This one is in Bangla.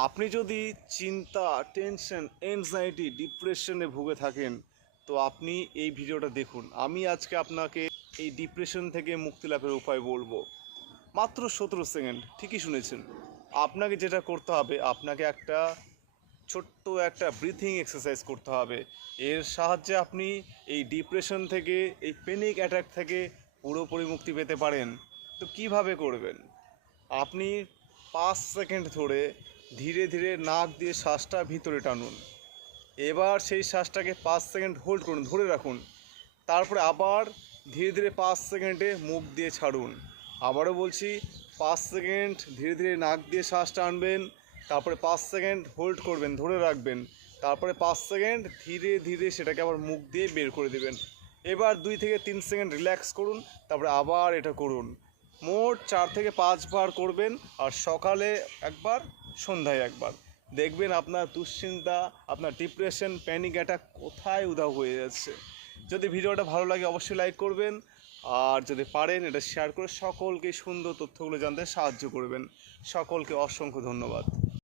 আপনি যদি চিন্তা, টেনশন, এনজাইটি, ডিপ্রেশনে ভুগে থাকেন তো আপনি এই ভিডিওটা দেখুন। আমি আজকে আপনাকে এই ডিপ্রেশন থেকে মুক্তি লাভের উপায় বলবো। মাত্র 17 সেকেন্ড, ঠিকই শুনেছেন। আপনাকে যেটা করতে হবে, আপনাকে ছোট্ট একটা ব্রিথিং এক্সারসাইজ করতে হবে। এর সাহায্যে আপনি এই ডিপ্রেশন থেকে, এই প্যানিক অ্যাটাক থেকে পুরোপুরি মুক্তি পেতে পারেন। তো কিভাবে করবেন? আপনি 5 সেকেন্ড ধরে ধীরে ধীরে নাক দিয়ে শ্বাসটা ভিতরে টানুন। এবার সেই শ্বাসটাকে 5 সেকেন্ড হোল্ড করুন, ধরে রাখুন। তারপরে আবার ধীরে ধীরে 5 সেকেন্ডে মুখ দিয়ে ছাড়ুন। আবারও বলছি, 5 সেকেন্ড ধীরে ধীরে নাক দিয়ে শ্বাস টানবেন, তারপরে 5 সেকেন্ড হোল্ড করবেন, ধরে রাখবেন, তারপরে 5 সেকেন্ড ধীরে ধীরে সেটাকে আবার মুখ দিয়ে বের করে দেবেন। এবার 2 থেকে 3 সেকেন্ড রিল্যাক্স করুন, তারপরে আবার এটা করুন। মোট 4 থেকে 5 বার করবেন, আর সকালে একবার, সন্ধ্যায় একবার। দেখবেন আপনার দুশ্চিন্তা, আপনার ডিপ্রেশন, প্যানিক অ্যাটাক কোথায় উধাও হয়ে যাচ্ছে। যদি ভিডিওটা ভালো লাগে অবশ্যই লাইক করবেন, আর যদি পারেন এটা শেয়ার করে সকলকে সুন্দর তথ্যগুলো জানতে সাহায্য করবেন। সকলকে অসংখ্য ধন্যবাদ।